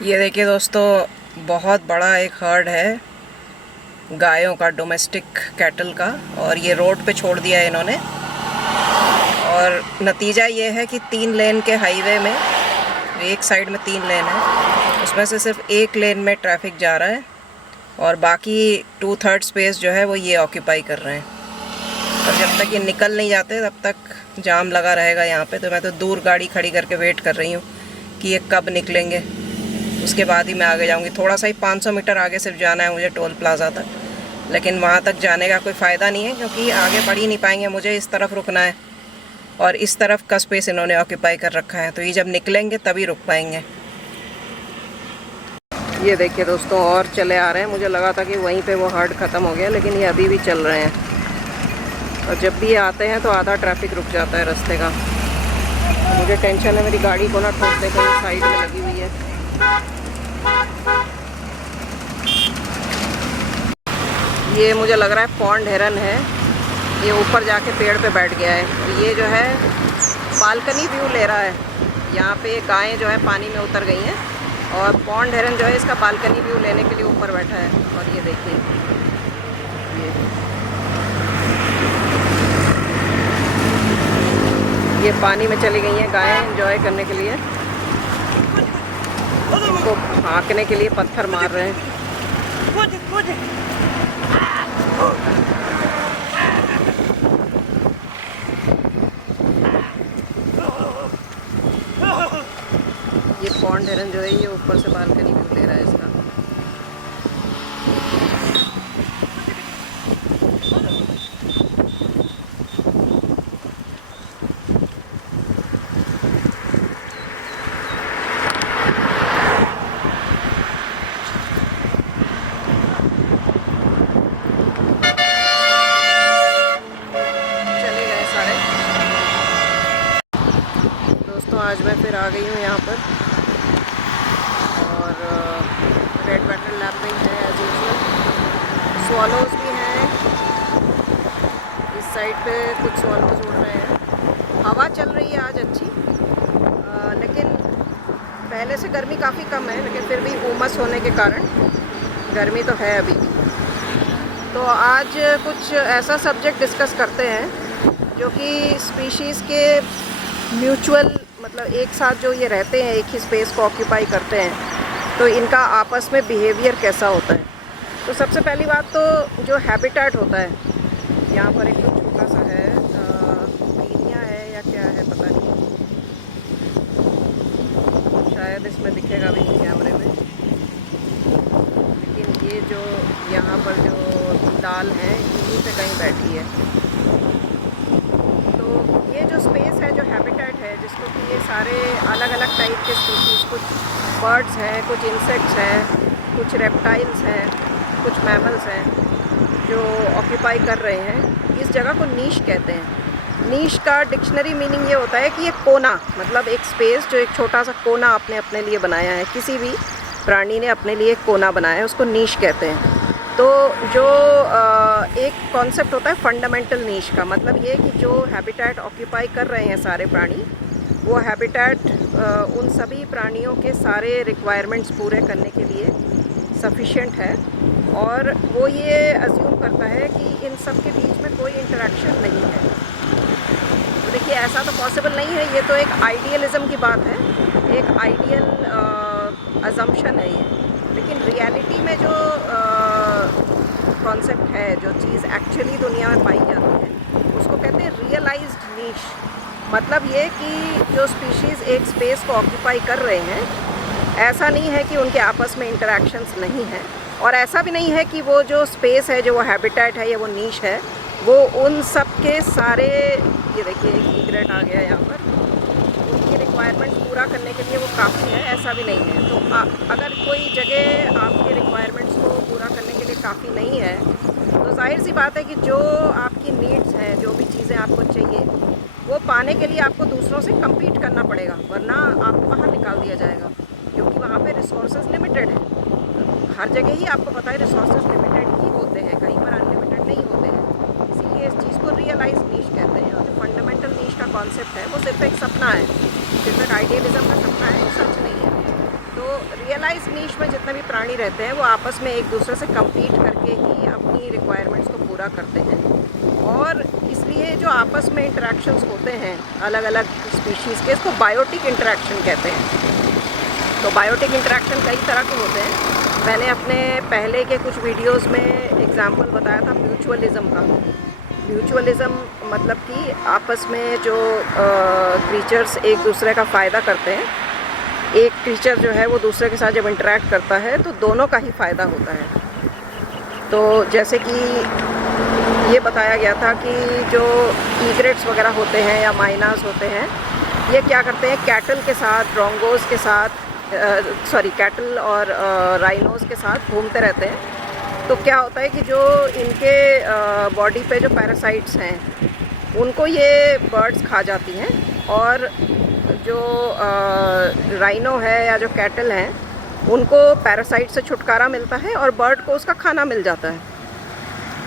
ये देखिए दोस्तों, बहुत बड़ा एक हर्ड है गायों का, डोमेस्टिक कैटल का, और ये रोड पे छोड़ दिया है इन्होंने। और नतीजा ये है कि 3 लेन के हाईवे में, एक साइड में 3 लेन है, उसमें से सिर्फ एक लेन में ट्रैफिक जा रहा है और बाकी 2/3 स्पेस जो है वो ये ऑक्यूपाई कर रहे हैं। और जब तक ये निकल नहीं जाते तब तक जाम लगा रहेगा यहाँ पे। तो मैं तो दूर गाड़ी खड़ी करके वेट कर रही हूँ कि ये कब निकलेंगे, उसके बाद ही मैं आगे जाऊँगी। थोड़ा सा ही 500 मीटर आगे सिर्फ जाना है मुझे टोल प्लाज़ा तक, लेकिन वहाँ तक जाने का कोई फ़ायदा नहीं है क्योंकि आगे बढ़ ही नहीं पाएंगे। मुझे इस तरफ रुकना है और इस तरफ का स्पेस इन्होंने ऑक्यूपाई कर रखा है, तो ये जब निकलेंगे तभी रुक पाएंगे। ये देखिए दोस्तों, और चले आ रहे हैं। मुझे लगा था कि वहीं पे वो हर्ड ख़त्म हो गया, लेकिन ये अभी भी चल रहे हैं। और जब भी ये आते हैं तो आधा ट्रैफिक रुक जाता है रास्ते का। मुझे टेंशन है मेरी गाड़ी को ना ठोक दे, कहीं साइड में लगी हुई है। ये मुझे लग रहा है पॉन्ड हेरन है, ये ऊपर जाके पेड़ पे बैठ गया है। तो ये जो है बालकनी व्यू ले रहा है। यहाँ पे गायें जो है पानी में उतर गई हैं और पॉन्ड हेरन जो है इसका बालकनी व्यू लेने के लिए ऊपर बैठा है। और ये देखिए, ये पानी में चली गई हैं गायें एंजॉय करने के लिए। इनको भागने के लिए पत्थर मार रहे हैं। ये पॉन्ड हेरन जो है ये ऊपर से बालकनी व्यू ले रहा है इसका। दोस्तों आज मैं फिर आ गई हूँ यहाँ पर और रेड वाटर लैपिंग है एज यूजुअल। स्वॉलोज भी हैं, इस साइड पे कुछ स्वॉलोज उड़ रहे हैं। हवा चल रही है आज अच्छी, लेकिन पहले से गर्मी काफ़ी कम है, लेकिन फिर भी उमस होने के कारण गर्मी तो है अभी भी। तो आज कुछ ऐसा सब्जेक्ट डिस्कस करते हैं जो कि स्पीशीज़ के म्यूचुअल, मतलब एक साथ जो ये रहते हैं, एक ही स्पेस को ऑक्यूपाई करते हैं, तो इनका आपस में बिहेवियर कैसा होता है। तो सबसे पहली बात तो जो हैबिटेट होता है, यहाँ पर एक तो छोटा सा है, पीनिया है या क्या है पता नहीं, शायद इसमें दिखेगा भी नहीं कैमरे में। लेकिन ये जो यहाँ पर जो दाल है यहीं पे कहीं बैठी है। ये जो स्पेस है, जो हैबिटेट है, जिसको कि ये सारे अलग अलग टाइप के स्पीशीज़, कुछ बर्ड्स हैं, कुछ इंसेक्ट्स हैं, कुछ रेप्टाइल्स हैं, कुछ मैमल्स हैं, जो ऑक्यूपाई कर रहे हैं, इस जगह को नीश कहते हैं। नीश का डिक्शनरी मीनिंग ये होता है कि ये कोना, मतलब एक स्पेस, जो एक छोटा सा कोना आपने अपने लिए बनाया है, किसी भी प्राणी ने अपने लिए एक कोना बनाया है, उसको नीश कहते हैं। तो जो एक कॉन्सेप्ट होता है फंडामेंटल नीश का, मतलब ये कि जो हैबिटेट ऑक्यूपाई कर रहे हैं सारे प्राणी, वो हैबिटेट उन सभी प्राणियों के सारे रिक्वायरमेंट्स पूरे करने के लिए सफिशिएंट है। और वो ये अज्यूम करता है कि इन सब के बीच में कोई इंटरेक्शन नहीं है। तो देखिए, ऐसा तो पॉसिबल नहीं है, ये तो एक आइडियलिज़म की बात है, एक आइडियल अजम्पशन है ये। लेकिन रियलिटी में जो कॉन्सेप्ट है, जो चीज़ एक्चुअली दुनिया में पाई जाती है, उसको कहते हैं रियलाइज्ड नीश। मतलब ये कि जो स्पीशीज़ एक स्पेस को ऑक्यूपाई कर रहे हैं, ऐसा नहीं है कि उनके आपस में इंटरेक्शंस नहीं हैं, और ऐसा भी नहीं है कि वो जो स्पेस है, जो वो हैबिटेट है या वो नीश है, वो उन सब के सारे, ये देखिए एक इग्रेट आ गया यहाँ पर, उनकी रिक्वायरमेंट पूरा करने के लिए वो काफ़ी है, ऐसा भी नहीं है। तो अगर कोई जगह आपके रिक्वायरमेंट्स को पूरा करने के लिए काफ़ी नहीं है, तो जाहिर सी बात है कि जो आपकी नीड्स हैं, जो भी चीज़ें आपको चाहिए, वो पाने के लिए आपको दूसरों से कम्पीट करना पड़ेगा, वरना आपको बाहर निकाल दिया जाएगा, क्योंकि वहाँ पे रिसोर्सेज लिमिटेड है। हर जगह ही आपको पता है रिसोर्सेज लिमिटेड ही होते हैं, कहीं पर अनलिमिटेड नहीं होते हैं। इसीलिए इस चीज़ को रियलाइज नीश कहते हैं। और जो फंडामेंटल नीश का कॉन्सेप्ट है, वो सिर्फ एक सपना है, सिर्फ एक आइडियलिज़म का सपना है, सच नहीं है। तो रियलाइज नीश में जितने भी प्राणी रहते हैं वो आपस में एक दूसरे से कम्पीट करके ही अपनी रिक्वायरमेंट्स को पूरा करते हैं, और इसलिए जो आपस में इंटरेक्शंस होते हैं अलग अलग स्पीशीज़ के, इसको बायोटिक इंटरेक्शन कहते हैं। तो बायोटिक इंटरेक्शन कई तरह के होते हैं। मैंने अपने पहले के कुछ वीडियोस में एग्जांपल बताया था म्यूचुअलिज्म का। म्यूचुअलिज्म मतलब कि आपस में जो क्रीचर्स एक दूसरे का फ़ायदा करते हैं, एक क्रीचर जो है वो दूसरे के साथ जब इंटरेक्ट करता है तो दोनों का ही फ़ायदा होता है। तो जैसे कि ये बताया गया था कि जो ईग्रेट्स वगैरह होते हैं या माइनास होते हैं, ये क्या करते हैं, कैटल के साथ, ड्रोंगोज के साथ, कैटल और राइनोज के साथ घूमते रहते हैं। तो क्या होता है कि जो इनके बॉडी पे जो पैरासाइट्स हैं उनको ये बर्ड्स खा जाती हैं, और जो राइनो है या जो कैटल हैं उनको पैरासाइट से छुटकारा मिलता है और बर्ड को उसका खाना मिल जाता है।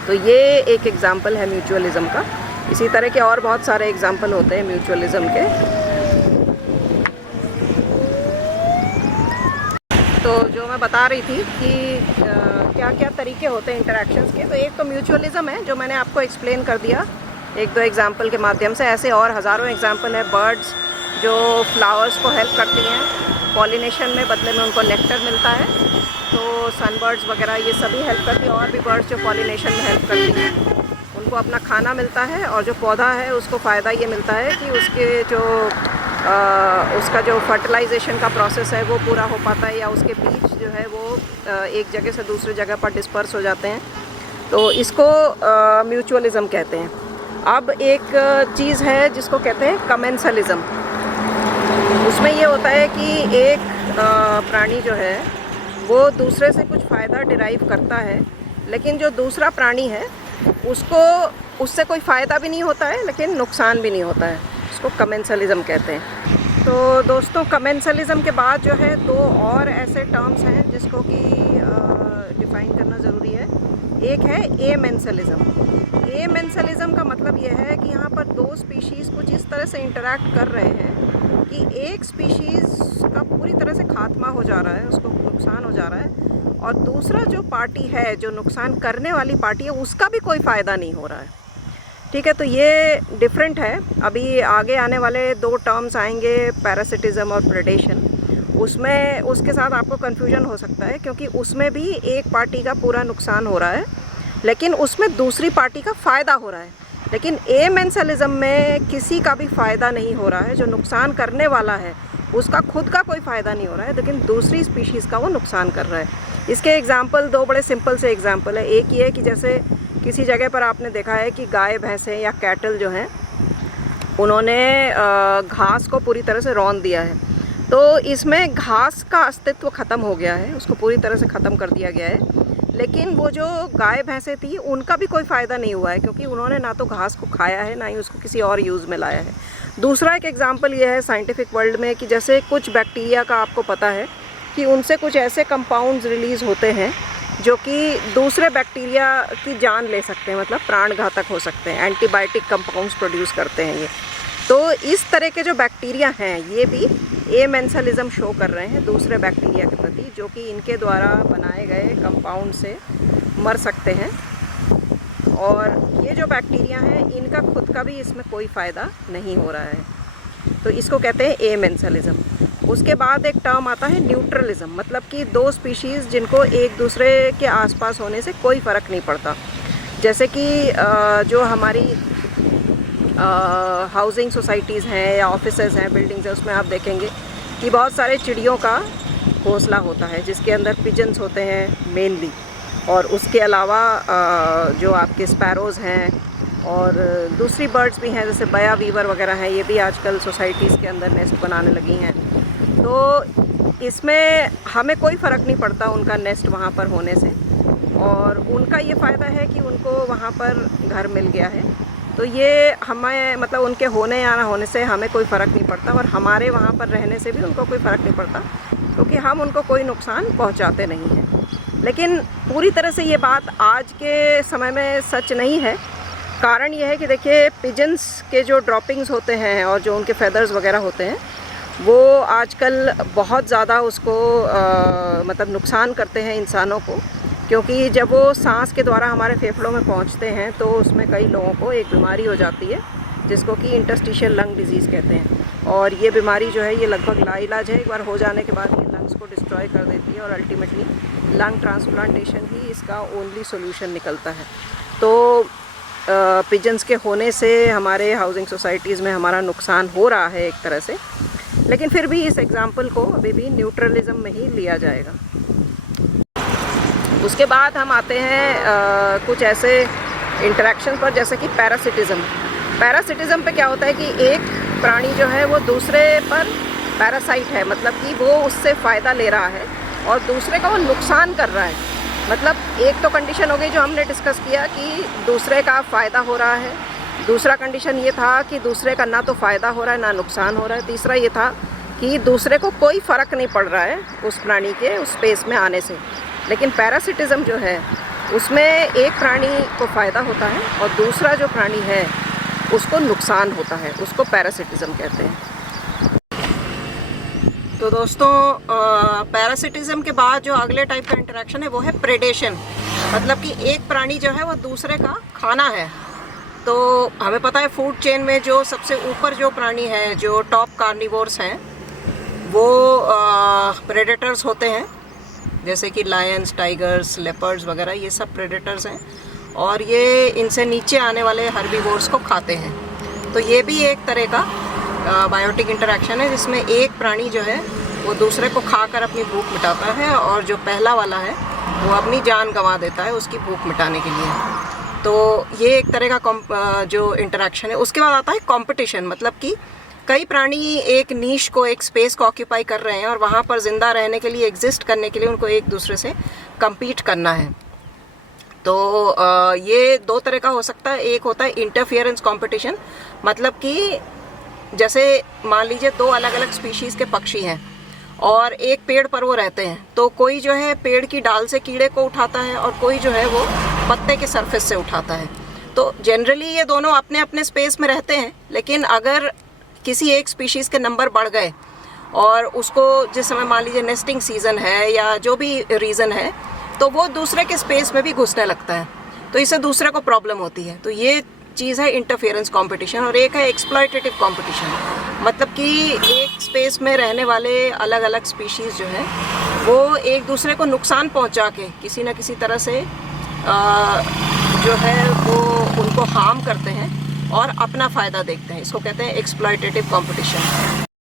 तो ये एक एग्ज़ाम्पल है म्यूचुअलिज्म का। इसी तरह के और बहुत सारे एग्ज़ाम्पल होते हैं म्यूचुअलिज्म के। तो जो मैं बता रही थी कि क्या क्या तरीके होते हैं इंटरेक्शंस के, तो एक तो म्यूचुअलिज्म है जो मैंने आपको एक्सप्लेन कर दिया एक दो एग्जांपल के माध्यम से। ऐसे और हज़ारों एग्जांपल है। बर्ड्स जो फ्लावर्स को हेल्प करती हैं पॉलिनेशन में, बदले में उनको नेक्टर मिलता है, तो सनबर्ड्स वगैरह ये सभी हेल्प करती हैं। और भी बर्ड्स जो पॉलिनेशन में हेल्प करती हैं उनको अपना खाना मिलता है, और जो पौधा है उसको फ़ायदा ये मिलता है कि उसका जो फर्टिलाइजेशन का प्रोसेस है वो पूरा हो पाता है, या उसके बीज जो है वो एक जगह से दूसरी जगह पर डिस्पर्स हो जाते हैं। तो इसको म्यूचुअलिज्म कहते हैं। अब एक चीज़ है जिसको कहते हैं कमेंसलिज्म। उसमें ये होता है कि एक प्राणी जो है वो दूसरे से कुछ फ़ायदा डिराइव करता है, लेकिन जो दूसरा प्राणी है उसको उससे कोई फ़ायदा भी नहीं होता है लेकिन नुकसान भी नहीं होता है। इसको कमेंसलिज्म कहते हैं। तो दोस्तों, कमेंसलिज्म के बाद जो है दो और ऐसे टर्म्स हैं जिसको कि डिफ़ाइन करना ज़रूरी है। एक है एमेंसलिज्म। एमेंसलिज्म का मतलब यह है कि यहाँ पर दो स्पीशीज़ कुछ इस तरह से इंटरेक्ट कर रहे हैं कि एक स्पीशीज़ का पूरी तरह से खात्मा हो जा रहा है, उसको नुकसान हो जा रहा है, और दूसरा जो पार्टी है, जो नुकसान करने वाली पार्टी है, उसका भी कोई फ़ायदा नहीं हो रहा है। ठीक है, तो ये डिफरेंट है। अभी आगे आने वाले दो टर्म्स आएंगे, पैरासिटिज्म और प्रेडेशन। उसमें उसके साथ आपको कन्फ्यूजन हो सकता है, क्योंकि उसमें भी एक पार्टी का पूरा नुकसान हो रहा है लेकिन उसमें दूसरी पार्टी का फ़ायदा हो रहा है। लेकिन एमेंसलिज्म में किसी का भी फ़ायदा नहीं हो रहा है। जो नुकसान करने वाला है उसका खुद का कोई फ़ायदा नहीं हो रहा है, लेकिन दूसरी स्पीशीज़ का वो नुकसान कर रहा है। इसके एग्जाम्पल दो बड़े सिंपल से एग्जाम्पल है। एक ये है कि जैसे किसी जगह पर आपने देखा है कि गाय भैंसें या कैटल जो हैं उन्होंने घास को पूरी तरह से रौंद दिया है, तो इसमें घास का अस्तित्व ख़त्म हो गया है, उसको पूरी तरह से ख़त्म कर दिया गया है। लेकिन वो जो गाय भैंसें थी उनका भी कोई फ़ायदा नहीं हुआ है, क्योंकि उन्होंने ना तो घास को खाया है ना ही उसको किसी और यूज़ में लाया है। दूसरा एक एग्जाम्पल ये है साइंटिफिक वर्ल्ड में कि जैसे कुछ बैक्टीरिया का आपको पता है कि उनसे कुछ ऐसे कंपाउंड्स रिलीज़ होते हैं जो कि दूसरे बैक्टीरिया की जान ले सकते हैं, मतलब प्राण घातक हो सकते हैं। एंटीबायोटिक कंपाउंड्स प्रोड्यूस करते हैं ये। तो इस तरह के जो बैक्टीरिया हैं ये भी एमेंसलिज्म शो कर रहे हैं दूसरे बैक्टीरिया के प्रति, जो कि इनके द्वारा बनाए गए कंपाउंड से मर सकते हैं। और ये जो बैक्टीरिया हैं इनका खुद का भी इसमें कोई फ़ायदा नहीं हो रहा है, तो इसको कहते हैं एमेंसलिज्म। उसके बाद एक टर्म आता है न्यूट्रलिज्म, मतलब कि दो स्पीशीज़ जिनको एक दूसरे के आसपास होने से कोई फ़र्क नहीं पड़ता। जैसे कि जो हमारी हाउसिंग सोसाइटीज़ हैं या ऑफिसेज़ हैं, बिल्डिंग्स हैं, उसमें आप देखेंगे कि बहुत सारे चिड़ियों का घोंसला होता है जिसके अंदर पिजन्स होते हैं मेनली, और उसके अलावा जो आपके स्पैरोज़ हैं और दूसरी बर्ड्स भी हैं जैसे बया वीवर वगैरह हैं, ये भी आजकल सोसाइटीज़ के अंदर नेस्ट बनाने लगी हैं। तो इसमें हमें कोई फ़र्क नहीं पड़ता उनका नेस्ट वहाँ पर होने से, और उनका ये फ़ायदा है कि उनको वहाँ पर घर मिल गया है। तो ये हमें, मतलब उनके होने या ना होने से हमें कोई फ़र्क नहीं पड़ता, और हमारे वहाँ पर रहने से भी उनको कोई फ़र्क नहीं पड़ता, क्योंकि हम उनको कोई नुकसान पहुँचाते नहीं हैं। लेकिन पूरी तरह से ये बात आज के समय में सच नहीं है। कारण ये है कि देखिए, पिजन्स के जो ड्रॉपिंग्स होते हैं और जो उनके फेदर्स वगैरह होते हैं वो आजकल बहुत ज़्यादा उसको मतलब नुकसान करते हैं इंसानों को, क्योंकि जब वो सांस के द्वारा हमारे फेफड़ों में पहुंचते हैं तो उसमें कई लोगों को एक बीमारी हो जाती है जिसको कि इंटरस्टिशियल लंग डिजीज़ कहते हैं। और ये बीमारी जो है ये लगभग लाइलाज है। एक बार हो जाने के बाद ये लंग्स को डिस्ट्रॉय कर देती है और अल्टीमेटली लंग ट्रांसप्लांटेशन ही इसका ओनली सोल्यूशन निकलता है। तो पिजन्स के होने से हमारे हाउसिंग सोसाइटीज़ में हमारा नुकसान हो रहा है एक तरह से, लेकिन फिर भी इस एग्ज़ाम्पल को अभी भी न्यूट्रलिज़म में ही लिया जाएगा। उसके बाद हम आते हैं कुछ ऐसे इंटरेक्शन पर, जैसे कि पैरासिटिज़म पे क्या होता है कि एक प्राणी जो है वो दूसरे पर पैरासाइट है, मतलब कि वो उससे फ़ायदा ले रहा है और दूसरे का वो नुकसान कर रहा है। मतलब एक तो कंडीशन हो गई जो हमने डिस्कस किया कि दूसरे का फ़ायदा हो रहा है, दूसरा कंडीशन ये था कि दूसरे का ना तो फ़ायदा हो रहा है ना नुकसान हो रहा है, तीसरा ये था कि दूसरे को कोई फ़र्क नहीं पड़ रहा है उस प्राणी के उस स्पेस में आने से। लेकिन पैरासिटिज़म जो है उसमें एक प्राणी को फ़ायदा होता है और दूसरा जो प्राणी है उसको नुकसान होता है, उसको पैरासिटिज़म कहते हैं। तो दोस्तों पैरासिटिज़म के बाद जो अगले टाइप का इंटरेक्शन है वो है प्रेडेशन, मतलब कि एक प्राणी जो है वो दूसरे का खाना है। तो हमें पता है फूड चेन में जो सबसे ऊपर जो प्राणी है, जो टॉप कार्निवोर्स हैं, वो प्रेडेटर्स होते हैं, जैसे कि लायंस, टाइगर्स, लेपर्ड्स वगैरह, ये सब प्रेडेटर्स हैं और ये इनसे नीचे आने वाले हर्बीवोर्स को खाते हैं। तो ये भी एक तरह का बायोटिक इंटरेक्शन है जिसमें एक प्राणी जो है वो दूसरे को खाकर अपनी भूख मिटाता है और जो पहला वाला है वो अपनी जान गंवा देता है उसकी भूख मिटाने के लिए। तो ये एक तरह का जो इंटरेक्शन है। उसके बाद आता है कंपटीशन, मतलब कि कई प्राणी एक नीश को, एक स्पेस को ऑक्यूपाई कर रहे हैं और वहाँ पर ज़िंदा रहने के लिए, एग्जिस्ट करने के लिए उनको एक दूसरे से compete करना है। तो ये दो तरह का हो सकता है। एक होता है इंटरफियरेंस कंपटीशन, मतलब कि जैसे मान लीजिए दो अलग अलग स्पीशीज़ के पक्षी हैं और एक पेड़ पर वो रहते हैं, तो कोई जो है पेड़ की डाल से कीड़े को उठाता है और कोई जो है वो पत्ते के सरफेस से उठाता है। तो जनरली ये दोनों अपने अपने स्पेस में रहते हैं, लेकिन अगर किसी एक स्पीशीज़ के नंबर बढ़ गए और उसको जिस समय मान लीजिए नेस्टिंग सीज़न है या जो भी रीज़न है, तो वो दूसरे के स्पेस में भी घुसने लगता है, तो इससे दूसरे को प्रॉब्लम होती है। तो ये चीज़ है इंटरफेरेंस कंपटीशन। और एक है एक्सप्लॉयटेटिव कंपटीशन, मतलब कि एक स्पेस में रहने वाले अलग अलग स्पीशीज़ जो है वो एक दूसरे को नुकसान पहुंचा के किसी न किसी तरह से जो है वो उनको हार्म करते हैं और अपना फ़ायदा देखते हैं। इसको कहते हैं एक्सप्लॉयटेटिव कंपटीशन।